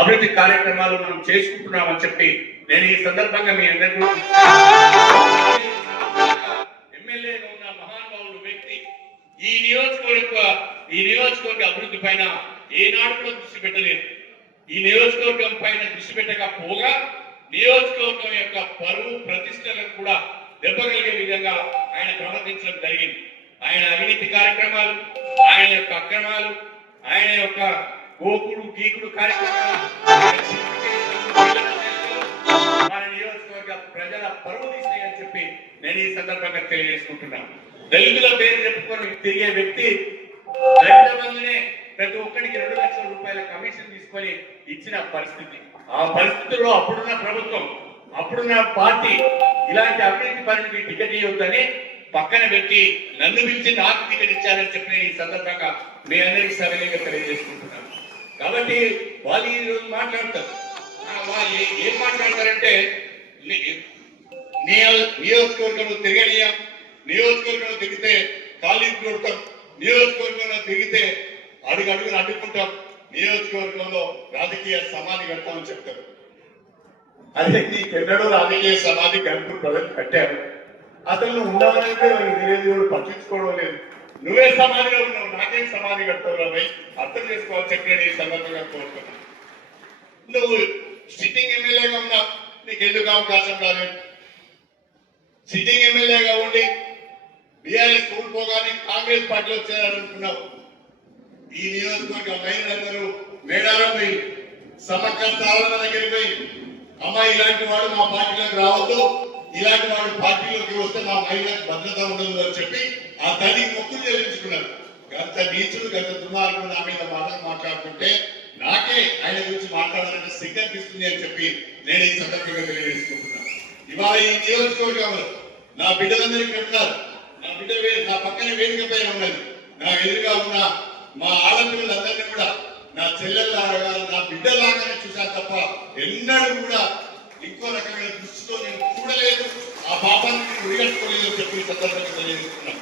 అభివృద్ధి కార్యక్రమాలు మనం చేసుకుంటున్నామని చెప్పి నేను ఈ సందర్భంగా మీ అందరికీ ఎమ్మెల్యేగా ఉన్న మహానుభావుడు వ్యక్తి ఈ నియోజకవర్గ అభివృద్ధి పైన ఏనాడు కూడా దృష్టి పెట్టలేదు. ఈ నియోజకవర్గం పైన దృష్టి పెట్టకపోగా నియోజకవర్గం యొక్క పరువు ప్రతిష్టలకు కూడా దెబ్బగలిగే విధంగా ఆయన ప్రవర్తించడం జరిగింది. ఆయన అవినీతి కార్యక్రమాలు, ఆయన యొక్క అక్రమాలు, ఆయన యొక్క గోకుడు గీకుడు కార్యక్రమాలు మన నియోజకవర్గ ప్రజల పరువు తీస్తాయని చెప్పి నేను ఈ సందర్భంగా తెలియజేసుకుంటున్నాను. దళితుల పేరు చెప్పుకొని తిరిగే వ్యక్తి దళిత బంధునే ప్రతి ఒక్కరికి 2 లక్షల రూపాయల కమిషన్ తీసుకొని ఇచ్చిన పరిస్థితి. ఆ పరిస్థితుల్లో అప్పుడున్న ప్రభుత్వం, అప్పుడున్న పార్టీ ఇలాంటి అవినీతి పనులకి టికెట్ ఇవ్వద్దని పక్కన పెట్టి నన్ను పిలిచి నాకు టికెట్ ఇచ్చారని చెప్పి ఈ సందర్భంగా మీ అందరికీ సవినయంగా తెలియజేసుకుంటున్నాను. కాబట్టి వాళ్ళు ఈ రోజు మాట్లాడతారు. వాళ్ళు ఏం మాట్లాడతారంటే నియోజకవర్గంలో తిరగనీయం, నియోజకవర్గంలో తిరిగితే ఖాళీ కొడతాం, నియోజకవర్గంలో తిరిగితే అడుగున అడ్డుకుంటాం, నియోజకవర్గంలో రాజకీయ సమాధి కడతామని చెప్తారు. అదే నీకెన్నడూ రాజకీయ సమాధి కలుపుకుని ప్రజలు కట్టారు. అసలు ఉండవాలంటే తెలియదు, పట్టించుకోవడం లేదు. నువ్వే సమాధిలో ఉన్నావు, నాకేం సమాధి కడతావు రాబోయ్, అర్థం చేసుకోవాలి చెప్పి ఈ సందర్భంగా కోరుతున్నాను. నువ్వు సిట్టింగ్ ఎమ్మెల్యేగా ఉన్నావు, నీకు ఎందుకు అవకాశం రాలేదు? సిట్టింగ్ ఎమ్మెల్యేగా ఉండి బీఆర్ఎస్ కోల్పోగానే కాంగ్రెస్ పార్టీలో చేరాలనుకున్నావు. ఈ నియోజకవర్గ మహిళలందరూ మేడారం పోయి సమక్క సాధన దగ్గరికి పోయి అమ్మా ఇలాంటి వాడు మా పార్టీలోకి రావద్దు, ఇలాంటి వాడు పార్టీలోకి వస్తే మా మహిళలకు భద్రత ఉండదు అని చెప్పి ఆ తల్లికి మొక్కులు చెల్లించుకున్నారు. గంత నీచుడు గంత దుర్మార్గుడు నా మీద మాట్లాడుతుంటే నాకే ఆయన గురించి మాట్లాడాలంటే సిగ్గనిపిస్తుంది అని చెప్పి నేను ఈ సందర్భంగా తెలియజేసుకుంటున్నాను. ఇవాళ ఈ నియోజకవర్గంలో నా బిడ్డలందరికీ ఉన్నారు. నా బిడ్డ నా పక్కన వేదిక పైన ఉన్నది, నా ఎదురుగా ఉన్న మా ఆడపిల్లలందరినీ కూడా నా చెల్లెల్లాగా నా బిడ్డలాగానే చూశాను తప్ప ఎన్నడూ కూడా ఇంకో రకమైన దృష్టితో నేను చూడలేదు. ఆ పాపాన్ని నేను ఉడిగట్టుకోలేదు చెప్పి సందర్భంగా తెలియజేస్తున్నాను.